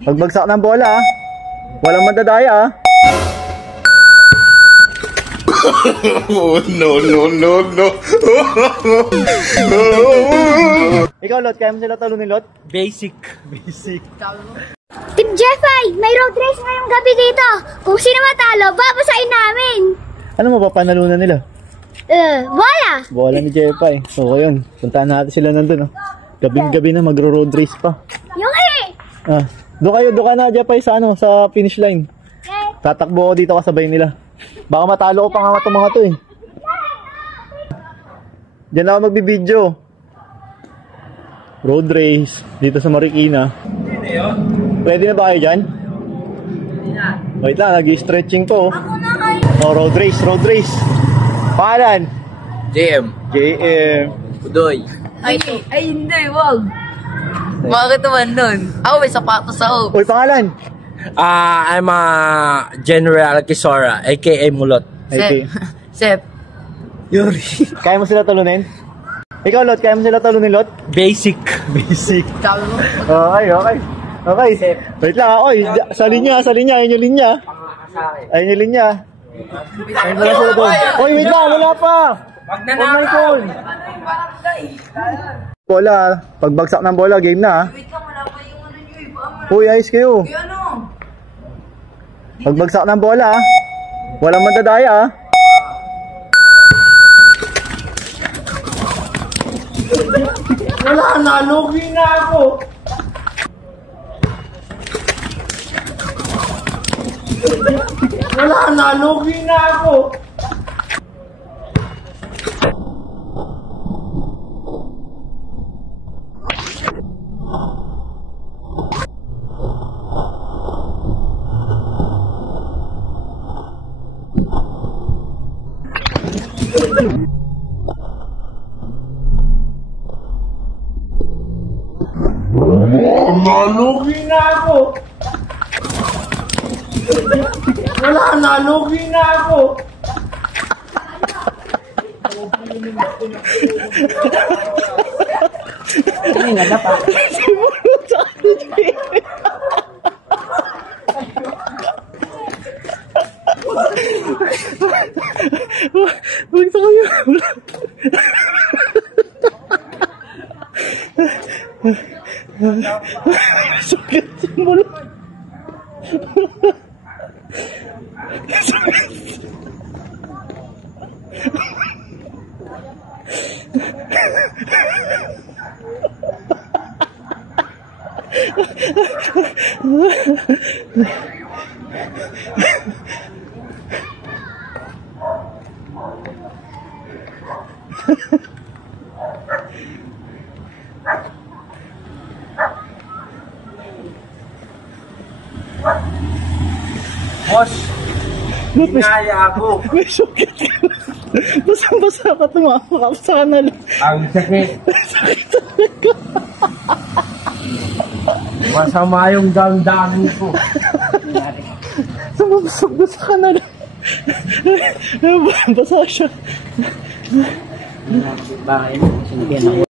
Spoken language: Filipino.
Pagbagsak ng bola ah. Walang madadaya ah. No, no, no, no. Ikaw Lot, kaya mo sila talo ni Lot? Basic. Team Jeffy, may road race ngayong gabi dito. Kung sino matalo, babasain namin. Ano mapapanalunan nila? Bola. Bola ni Jepay. So yun, puntahan natin sila nandun oh. Gabing-gabi na magro-road race pa. Yung Doon ka na Jepay sa ano, sa finish line. Tatakbo ko dito kasabay nila. Baka matalo ko pa nga itong mga to eh. Diyan ako magbibideo. Road race dito sa Marikina. Pwede na ba kayo dyan? Wait lang, nag-stretching po. Oh, road race. Pangalan? JM. Udoy. Ay, hindi, wag. Bakit naman nun? Ako, may sapatos ako. Uy, pangalan? I'm General Kisora, aka Mulot. Sep. Yuri. Kaya mo sila talunin? Ikaw Lot, kaya mo sila talunin Lot? Basic. Sabi mo? Okay. Wait lang ako. Sa linya. Ayun yung linya. Ayun pala sila doon. Uy, wait lang. Wala pa. Wag na na. Bola. Pagbagsak ng bola, game na. Wait lang, wala pa yung ano nyo eh. Uy, ayos kayo. Ano? Pagbagsak ng bola, walang madadaya ah. Wala na, lugi na ako. Sakit yung mulo. Boss, hinaya ako. May sukit ka. Basang-basa ka tumapak sa kanal. Ang sakit. Masama yung damdamin ko. Sumabasag na sa kanal. Basa siya. Bakit? Sinabihan ako.